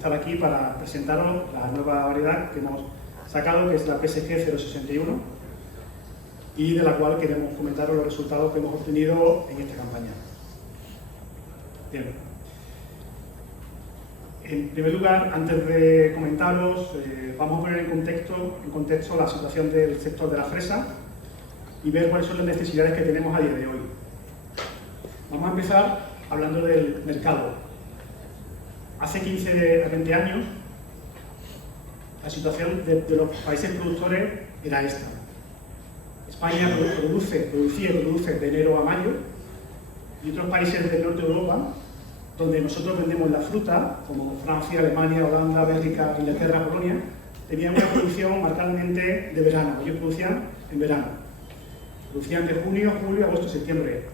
estar aquí para presentaros la nueva variedad que hemos sacado, que es la PSG 061, y de la cual queremos comentaros los resultados que hemos obtenido en esta campaña. Bien. En primer lugar, antes de comentaros, vamos a poner en contexto la situación del sector de la fresa y ver cuáles son las necesidades que tenemos a día de hoy. Vamos a empezar hablando del mercado. Hace 15 a 20 años, la situación de los países productores era esta. España produce de enero a mayo, y otros países del norte de Europa, donde nosotros vendemos la fruta, como Francia, Alemania, Holanda, Bélgica, Inglaterra, Polonia, tenían una producción marcadamente de verano. Ellos producían en verano. Producían de junio, julio, agosto, septiembre,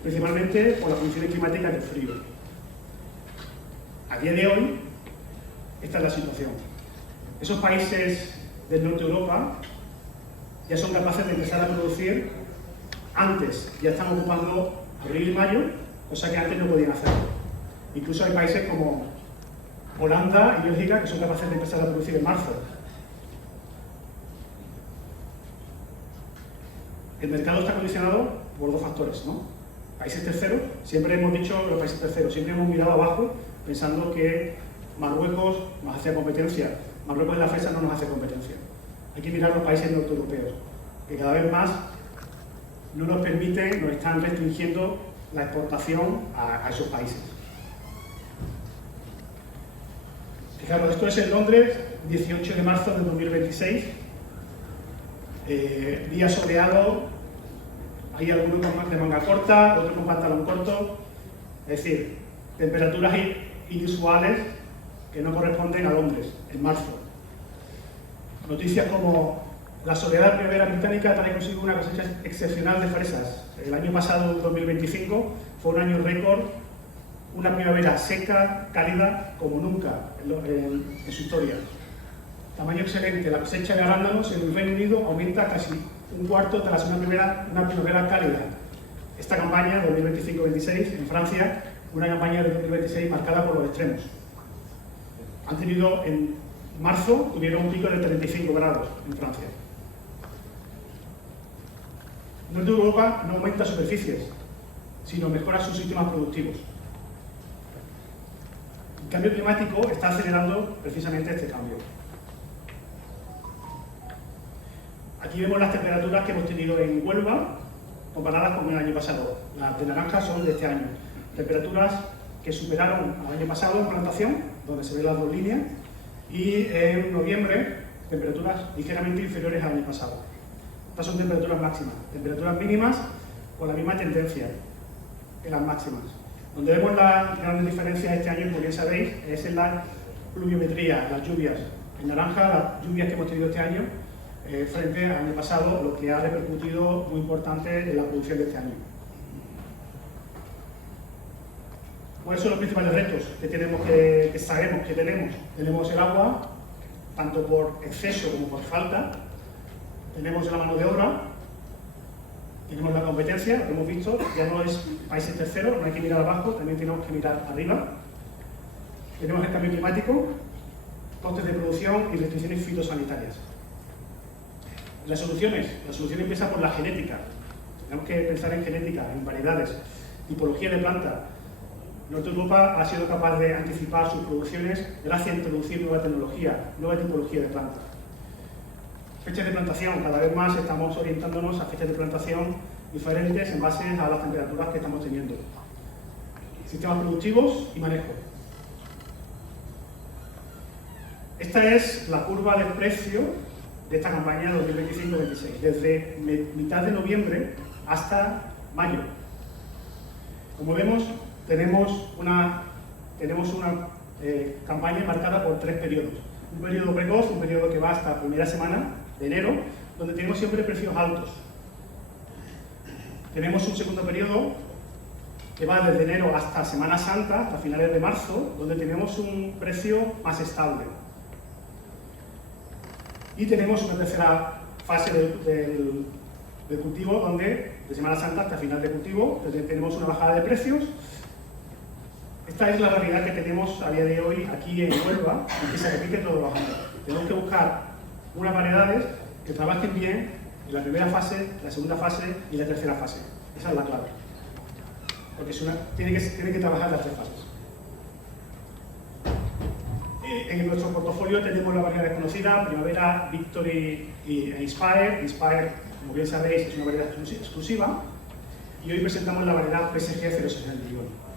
principalmente por las condiciones climáticas del frío. A día de hoy, esta es la situación. Esos países del norte de Europa ya son capaces de empezar a producir antes, ya están ocupando abril y mayo, cosa que antes no podían hacer. Incluso hay países como Holanda y Bélgica que son capaces de empezar a producir en marzo. El mercado está condicionado por dos factores, ¿no? Países terceros, siempre hemos dicho los países terceros, siempre hemos mirado abajo pensando que Marruecos nos hacía competencia. Marruecos en la fresa no nos hace competencia. Hay que mirar los países norteeuropeos, que cada vez más no nos permiten, nos están restringiendo la exportación a esos países. Fijaros, esto es en Londres, 18 de marzo de 2026. Día soleado, hay algunos de manga corta, otros con pantalón corto. Es decir, temperaturas inusuales que no corresponden a Londres, en marzo. Noticias como la soleada primavera británica trae consigo una cosecha excepcional de fresas. El año pasado, 2025, fue un año récord, una primavera seca, cálida, como nunca en su historia. Tamaño excelente, la cosecha de arándanos en el Reino Unido aumenta casi un cuarto tras una primavera cálida. Esta campaña, 2025-26, en Francia, una campaña de 2026 marcada por los extremos. Han tenido en marzo, tuvieron un pico de 35 grados en Francia. El norte de Europa no aumenta superficies, sino mejora sus sistemas productivos. El cambio climático está acelerando precisamente este cambio. Aquí vemos las temperaturas que hemos tenido en Huelva, comparadas con el año pasado. Las de naranja son de este año. Temperaturas que superaron al año pasado en plantación, donde se ven las dos líneas, y en noviembre, temperaturas ligeramente inferiores al año pasado. Estas son temperaturas máximas. Temperaturas mínimas con la misma tendencia que las máximas. Donde vemos las grandes diferencias este año, como bien sabéis, es en la pluviometría, las lluvias. En naranja, las lluvias que hemos tenido este año frente al año pasado, lo que ha repercutido muy importante en la producción de este año. ¿Cuáles son los principales retos que sabemos que tenemos? Tenemos el agua, tanto por exceso como por falta. Tenemos la mano de obra. Tenemos la competencia, lo hemos visto, ya no es países terceros, no hay que mirar abajo, también tenemos que mirar arriba. Tenemos el cambio climático, costes de producción y restricciones fitosanitarias. La solución empieza por la genética. Tenemos que pensar en genética, en variedades, tipología de planta. Norte Europa ha sido capaz de anticipar sus producciones gracias a introducir nueva tecnología, nueva tipología de planta. Fechas de plantación, cada vez más estamos orientándonos a fechas de plantación diferentes en base a las temperaturas que estamos teniendo. Sistemas productivos y manejo. Esta es la curva del precio de esta campaña 2025-26, desde mitad de noviembre hasta mayo. Como vemos, tenemos una campaña marcada por tres periodos. Un periodo precoz, un periodo que va hasta la primera semana de enero, donde tenemos siempre precios altos. Tenemos un segundo periodo que va desde enero hasta Semana Santa, hasta finales de marzo, donde tenemos un precio más estable. Y tenemos una tercera fase del cultivo, donde de Semana Santa hasta final de cultivo tenemos una bajada de precios Esta es la realidad que tenemos a día de hoy aquí en Huelva y que se repite todos los años. Tenemos que buscar unas variedades que trabajen bien en la primera fase, la segunda fase y la tercera fase. Esa es la clave. Porque tiene que trabajar las tres fases. En nuestro portafolio tenemos las variedades conocidas, Primavera, Victory e Inspire. Inspire, como bien sabéis, es una variedad exclusiva. Y hoy presentamos la variedad PSG 061.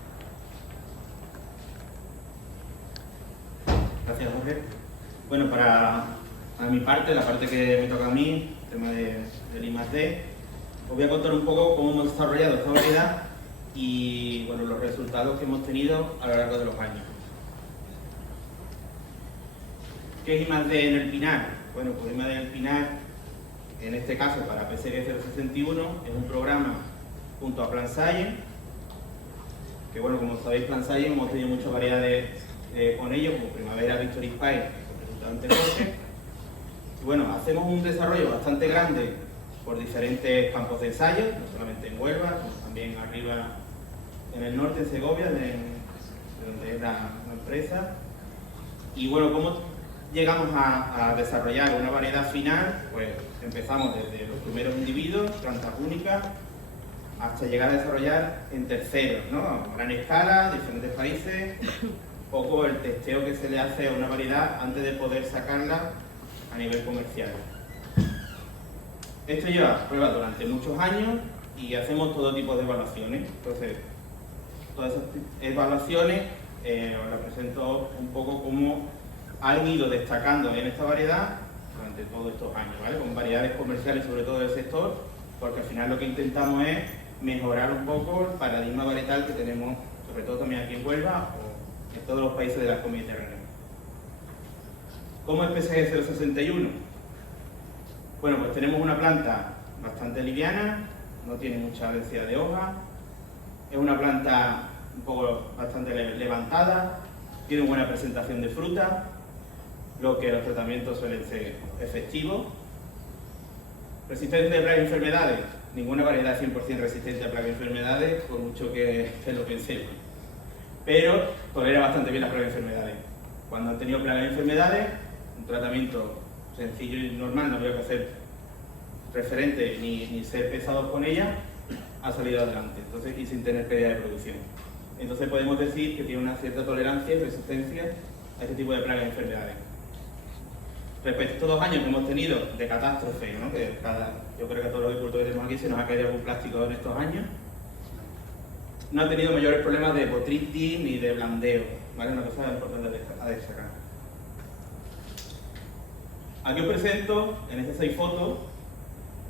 Gracias, Jorge. Bueno, para mi parte, la parte que me toca a mí, el tema del I+D, os voy a contar un poco cómo hemos desarrollado esta variedad y bueno, los resultados que hemos tenido a lo largo de los años. ¿Qué es I+D en el Pinar? Bueno, pues I+D en el Pinar, en este caso para PSG 061, es un programa junto a Plant Science, que bueno, como sabéis, Plant Science hemos tenido muchas variedades con ellos, como Primavera, Victory, Inspire, como presentaba antes Jorge. Y bueno, hacemos un desarrollo bastante grande por diferentes campos de ensayo, no solamente en Huelva, sino también arriba en el norte, en Segovia, de donde es la empresa. Y bueno, ¿cómo llegamos a desarrollar una variedad final? Pues empezamos desde los primeros individuos, plantas únicas, hasta llegar a desarrollar en terceros, ¿no? A gran escala, diferentes países, un poco el testeo que se le hace a una variedad antes de poder sacarla a nivel comercial. Esto lleva pruebas durante muchos años y hacemos todo tipo de evaluaciones. Entonces, todas esas evaluaciones os las presento un poco cómo han ido destacando en esta variedad durante todos estos años, ¿vale? Con variedades comerciales, sobre todo del sector, porque al final lo que intentamos es mejorar un poco el paradigma varietal que tenemos, sobre todo también aquí en Huelva o en todos los países de la Comunidad Mediterránea. ¿Cómo es PSG 061? Bueno, pues tenemos una planta bastante liviana, no tiene mucha densidad de hoja, es una planta un poco bastante levantada, tiene buena presentación de fruta, lo que los tratamientos suelen ser efectivos. Resistencia de plagas y enfermedades, ninguna variedad es 100% resistente a plagas y enfermedades, por mucho que lo pensemos, pero tolera bastante bien las plagas y enfermedades. Cuando han tenido plagas y enfermedades, un tratamiento sencillo y normal, no había que hacer referente ni ser pesados con ella, ha salido adelante, entonces, y sin tener pérdida de producción. Entonces podemos decir que tiene una cierta tolerancia y resistencia a este tipo de plagas y enfermedades. Respecto a estos 2 años que hemos tenido de catástrofe, ¿no? Que yo creo que a todos los agricultores que tenemos aquí se nos ha caído algún plástico en estos años, no ha tenido mayores problemas de botrytis ni de blandeo, ¿vale? Una cosa importante a destacar. Aquí os presento en estas 6 fotos,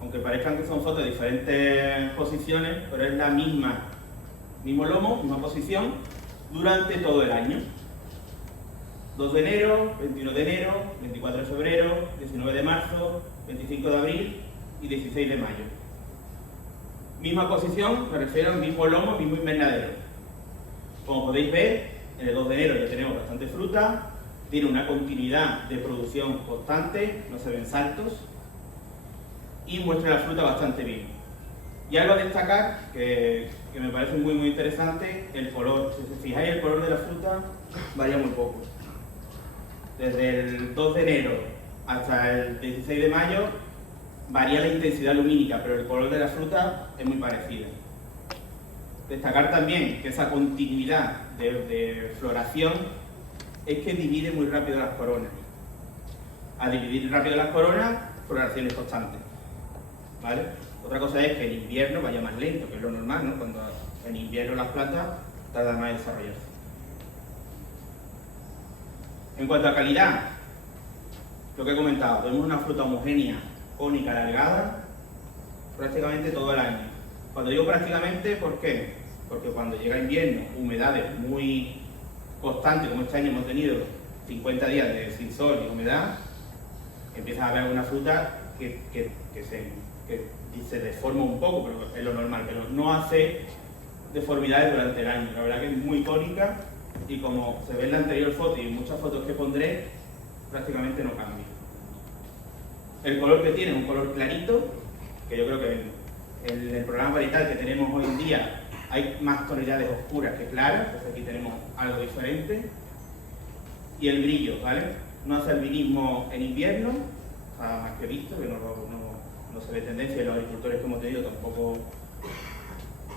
aunque parezcan que son fotos de diferentes posiciones, pero es la mismo lomo, misma posición, durante todo el año. 2 de enero, 21 de enero, 24 de febrero, 19 de marzo, 25 de abril y 16 de mayo. Misma posición, me refiero al mismo lomo, mismo invernadero. Como podéis ver, en el 2 de enero ya tenemos bastante fruta, tiene una continuidad de producción constante, no se ven saltos y muestra la fruta bastante bien. Y algo a destacar, que me parece muy interesante, el color. Si os fijáis, el color de la fruta varía muy poco. Desde el 2 de enero hasta el 16 de mayo varía la intensidad lumínica, pero el color de la fruta es muy parecido. Destacar también que esa continuidad de floración es que divide muy rápido las coronas. Al dividir rápido las coronas, floración es constante, ¿vale? Otra cosa es que en invierno vaya más lento, que es lo normal, ¿no? Cuando en invierno las plantas tardan más en desarrollarse. En cuanto a calidad, lo que he comentado, tenemos una fruta homogénea, cónica, alargada, prácticamente todo el año. Cuando digo prácticamente, ¿por qué? Porque cuando llega invierno, humedades muy constantes, como este año hemos tenido 50 días de sin sol y humedad, empieza a haber una fruta que se deforma un poco, pero es lo normal, pero no hace deformidades durante el año. La verdad que es muy cónica y como se ve en la anterior foto y en muchas fotos que pondré, prácticamente no cambia. El color que tiene es un color clarito, que yo creo que en el programa varietal que tenemos hoy en día hay más tonalidades oscuras que claras, entonces aquí tenemos algo diferente. Y el brillo, ¿vale? No hace albinismo en invierno, está más que visto, que no se ve tendencia, y los agricultores que hemos tenido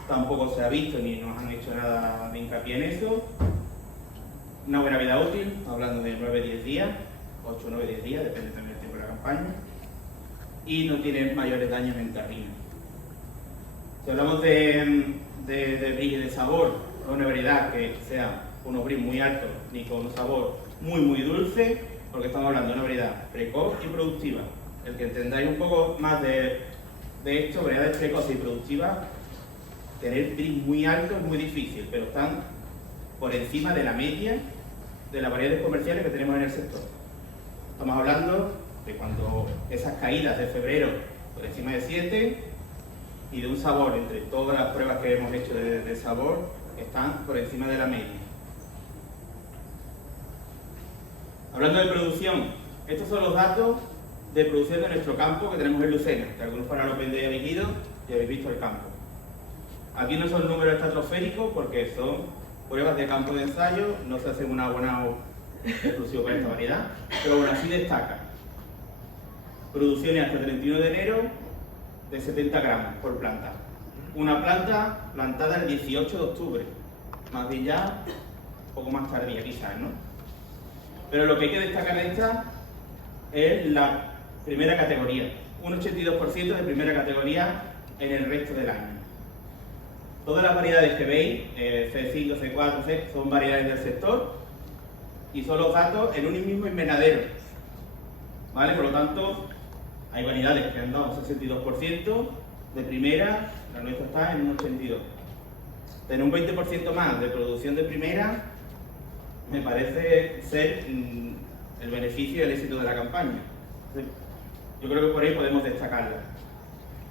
tampoco se ha visto ni nos han hecho nada de hincapié en eso. Una buena vida útil, hablando de 9-10 días, 8, 9, 10 días, depende también del tiempo de la campaña. Y no tiene mayores daños en terrina. Si hablamos de brillo y de sabor, no es una variedad que sea con un brillo muy alto ni con un sabor muy dulce, porque estamos hablando de una variedad precoz y productiva. El que entendáis un poco más de esto, variedades precoces y productivas, tener brillo muy alto es muy difícil, pero están por encima de la media de las variedades comerciales que tenemos en el sector. Estamos hablando de cuando esas caídas de febrero por encima de 7 y de un sabor, entre todas las pruebas que hemos hecho de sabor, están por encima de la media. Hablando de producción, estos son los datos de producción de nuestro campo que tenemos en Lucena, que algunos para los Open Day habéis ido y habéis visto el campo. Aquí no son números estratosféricos porque son pruebas de campo de ensayo, no se hace un abonado exclusivo para esta variedad, pero bueno, así destaca. Producciones hasta el 31 de enero de 70 gramos por planta. Una planta plantada el 18 de octubre, más bien ya, un poco más tardía quizás, ¿no? Pero lo que hay que destacar de esta es la primera categoría, un 82% de primera categoría en el resto del año. Todas las variedades que veis, C5, C4, C, son variedades del sector y son los datos en un mismo invernadero, ¿vale? Por lo tanto, hay variedades que han dado un 62% de primera, la nuestra está en un 82%. Tener un 20% más de producción de primera me parece ser el beneficio y el éxito de la campaña. Yo creo que por ahí podemos destacarla.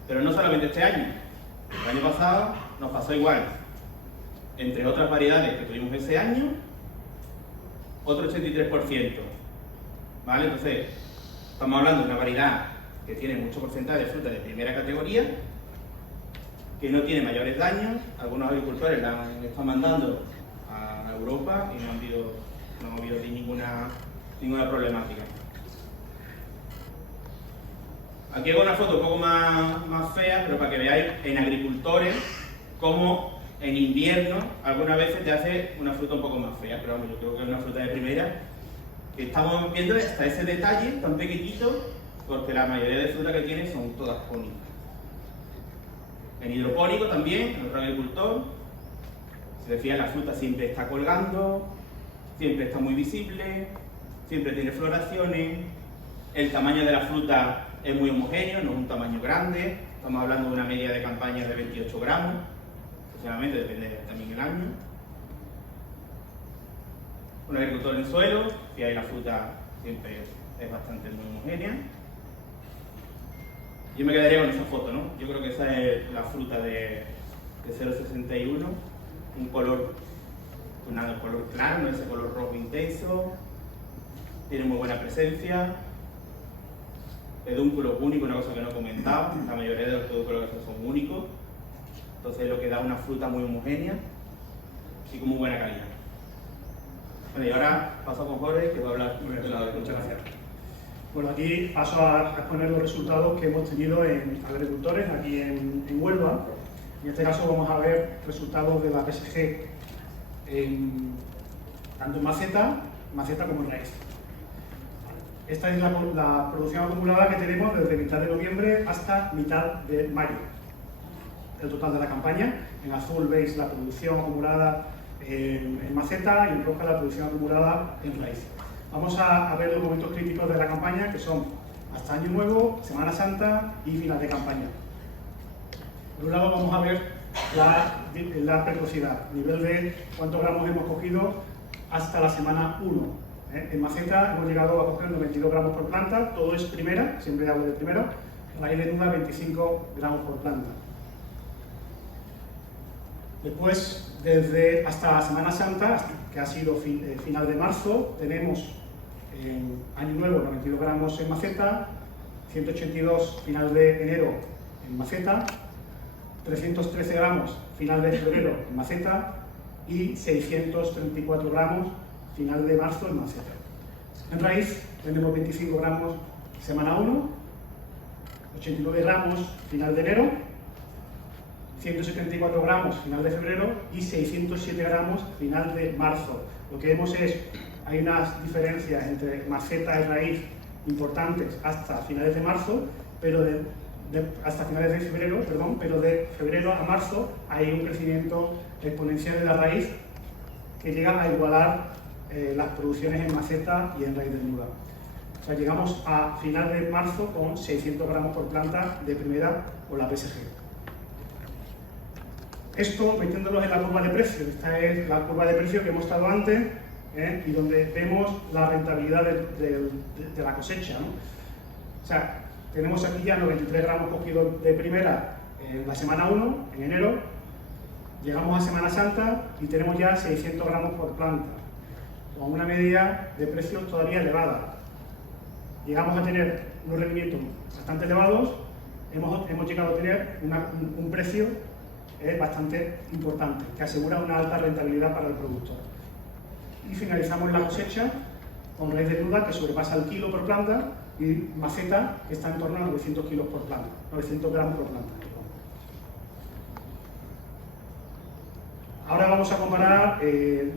Pero no solamente este año. El año pasado nos pasó igual. Entre otras variedades que tuvimos ese año, otro 83%. ¿Vale? Entonces, estamos hablando de una variedad que tiene mucho porcentaje de fruta de primera categoría, que no tiene mayores daños. Algunos agricultores la han estado mandando a Europa y no ha habido ninguna problemática. Aquí hago una foto un poco más fea, pero para que veáis en agricultores cómo en invierno algunas veces te hace una fruta un poco más fea, pero vamos, yo creo que es una fruta de primera. Estamos viendo hasta ese detalle tan pequeñito, porque la mayoría de frutas que tiene son todas pónicas. En hidropónico también, en otro agricultor, se decía la fruta siempre está colgando, siempre está muy visible, siempre tiene floraciones, el tamaño de la fruta es muy homogéneo, no es un tamaño grande, estamos hablando de una media de campaña de 28 gramos, aproximadamente, depende también del año. Un agricultor en suelo, si hay la fruta siempre es bastante muy homogénea. Yo me quedaría con esa foto, ¿no? Yo creo que esa es la fruta de 0,61, un color claro, no ese color rojo intenso, tiene muy buena presencia, pedúnculo único, una cosa que no he comentado, la mayoría de los pedúnculos son únicos, entonces lo que da una fruta muy homogénea y con muy buena calidad. Bueno, y ahora paso con Jorge, que va a hablar de la de. Muchas gracias. Bueno, aquí paso a exponer los resultados que hemos tenido en agricultores aquí en Huelva. En este caso vamos a ver resultados de la PSG tanto en maceta como en raíz. Esta es la producción acumulada que tenemos desde mitad de noviembre hasta mitad de mayo. El total de la campaña. En azul veis la producción acumulada en maceta y en roja la producción acumulada en raíz. Vamos a ver los momentos críticos de la campaña, que son hasta Año Nuevo, Semana Santa y final de campaña. Por un lado vamos a ver la precocidad, nivel de cuántos gramos hemos cogido hasta la semana 1. En maceta hemos llegado a coger 92 gramos por planta, todo es primera, siempre hablo de primera, raíz de nuda 25 gramos por planta. Después, desde hasta Semana Santa, que ha sido final de marzo, tenemos en Año Nuevo 92 gramos en maceta, 182 final de enero en maceta, 313 gramos final de febrero en maceta y 634 gramos final de marzo en maceta. En raíz tenemos 25 gramos semana 1, 89 gramos final de enero, 174 gramos final de febrero y 607 gramos final de marzo. Lo que vemos es, hay unas diferencias entre maceta y raíz importantes hasta finales de marzo, pero hasta finales de febrero, perdón, pero de febrero a marzo hay un crecimiento exponencial de la raíz que llega a igualar las producciones en maceta y en raíz desnuda. O sea, llegamos a final de marzo con 600 gramos por planta de primera o la PSG. Esto metiéndolos en la curva de precio. Esta es la curva de precio que hemos estado antes y donde vemos la rentabilidad de la cosecha, ¿no? O sea, tenemos aquí ya 93 gramos cogidos de primera en la semana 1, en enero. Llegamos a Semana Santa y tenemos ya 600 gramos por planta, con una media de precios todavía elevada. Llegamos a tener unos rendimientos bastante elevados, hemos llegado a tener un precio bastante importante, que asegura una alta rentabilidad para el productor. Y finalizamos la cosecha con raíz desnuda que sobrepasa el kilo por planta y maceta que está en torno a 900 kilos por planta, 900 gramos por planta. Ahora vamos a comparar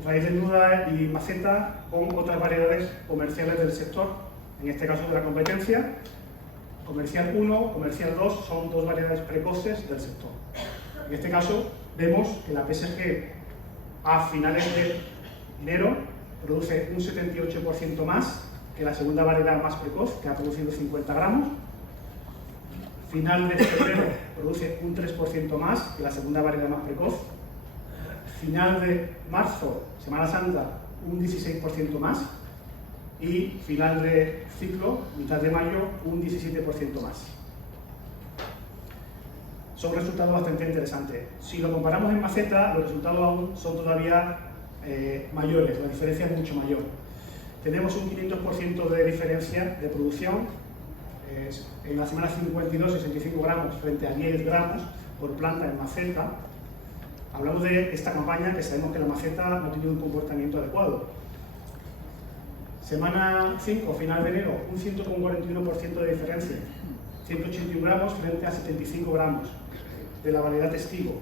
raíz desnuda y maceta con otras variedades comerciales del sector, en este caso de la competencia. Comercial 1, comercial 2 son dos variedades precoces del sector. En este caso vemos que la PSG a finales de enero produce un 78% más que la segunda variedad más precoz, que ha producido 50 gramos. Final de febrero produce un 3% más que la segunda variedad más precoz. Final de marzo, Semana Santa, un 16% más. Y final de ciclo, mitad de mayo, un 17% más. Son resultados bastante interesantes. Si lo comparamos en maceta, los resultados aún son todavía mayores, la diferencia es mucho mayor. Tenemos un 500% de diferencia de producción. En la semana 52, 65 gramos frente a 10 gramos por planta en maceta. Hablamos de esta campaña que sabemos que la maceta no tiene un comportamiento adecuado. Semana 5, final de enero, un 141% de diferencia. 181 gramos frente a 75 gramos de la variedad testigo.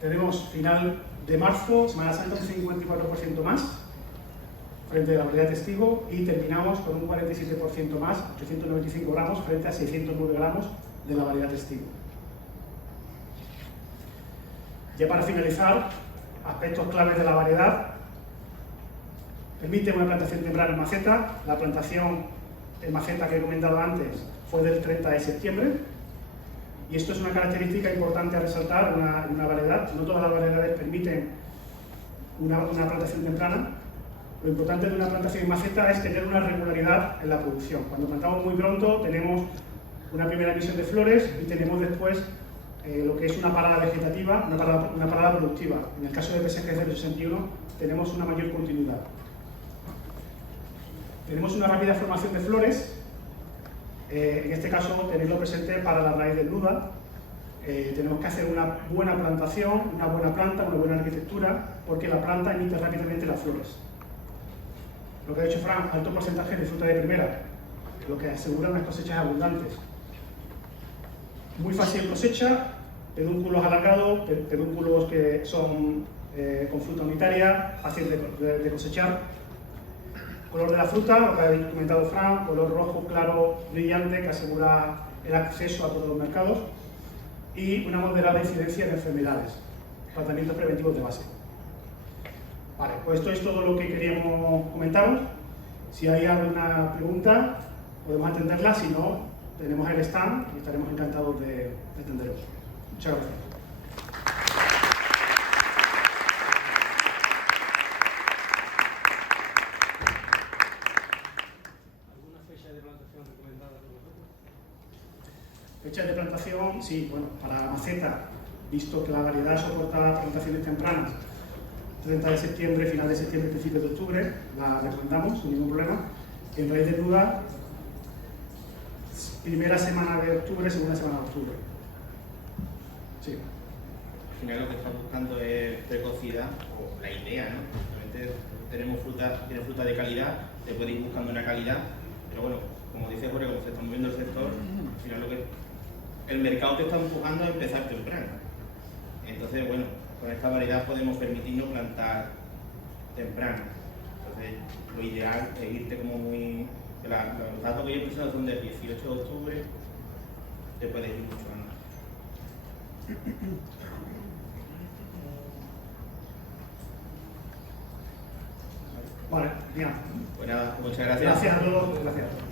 Tenemos final de marzo, Semana Santa, un 54% más frente a la variedad testigo y terminamos con un 47% más, 895 gramos frente a 609 gramos de la variedad testigo. Ya para finalizar, aspectos claves de la variedad. Permite una plantación temprana en maceta. La plantación en maceta que he comentado antes fue del 30 de septiembre. Y esto es una característica importante a resaltar en una variedad. No todas las variedades permiten una plantación temprana. Lo importante de una plantación en maceta es tener una regularidad en la producción. Cuando plantamos muy pronto tenemos una primera emisión de flores y tenemos después lo que es una parada vegetativa, una parada productiva. En el caso de PSG 061 tenemos una mayor continuidad. Tenemos una rápida formación de flores, en este caso tenerlo presente para la raíz desnuda. Tenemos que hacer una buena plantación, una buena planta, una buena arquitectura, porque la planta emite rápidamente las flores. Lo que ha dicho Fran, alto porcentaje de fruta de primera, lo que asegura unas cosechas abundantes. Muy fácil cosecha, pedúnculos alargados, pedúnculos que son con fruta unitaria, fácil de cosechar. Color de la fruta, lo que ha comentado Fran, color rojo claro brillante que asegura el acceso a todos los mercados y una moderada incidencia de enfermedades, tratamientos preventivos de base. Vale, pues esto es todo lo que queríamos comentaros. Si hay alguna pregunta, podemos atenderla, si no, tenemos el stand y estaremos encantados de atenderos. Muchas gracias. Fechas de plantación, sí, bueno, para la maceta, visto que la variedad soporta plantaciones tempranas, 30 de septiembre, final de septiembre, principios de octubre, la recomendamos sin ningún problema. En raíz desnuda, primera semana de octubre, segunda semana de octubre. Sí. Al final lo que estamos buscando es precocidad, o la idea, ¿no? Realmente tiene fruta de calidad, te puedes ir buscando una calidad, pero bueno, como dice Jorge, como se está moviendo el sector, al final el mercado te está empujando a empezar temprano. Entonces, bueno, con esta variedad podemos permitirnos plantar temprano. Entonces, lo ideal es irte como muy... Los datos que yo he presentado son del 18 de octubre, te puedes ir mucho antes. Vale, bien. Pues nada, muchas gracias. Gracias a todos. Gracias.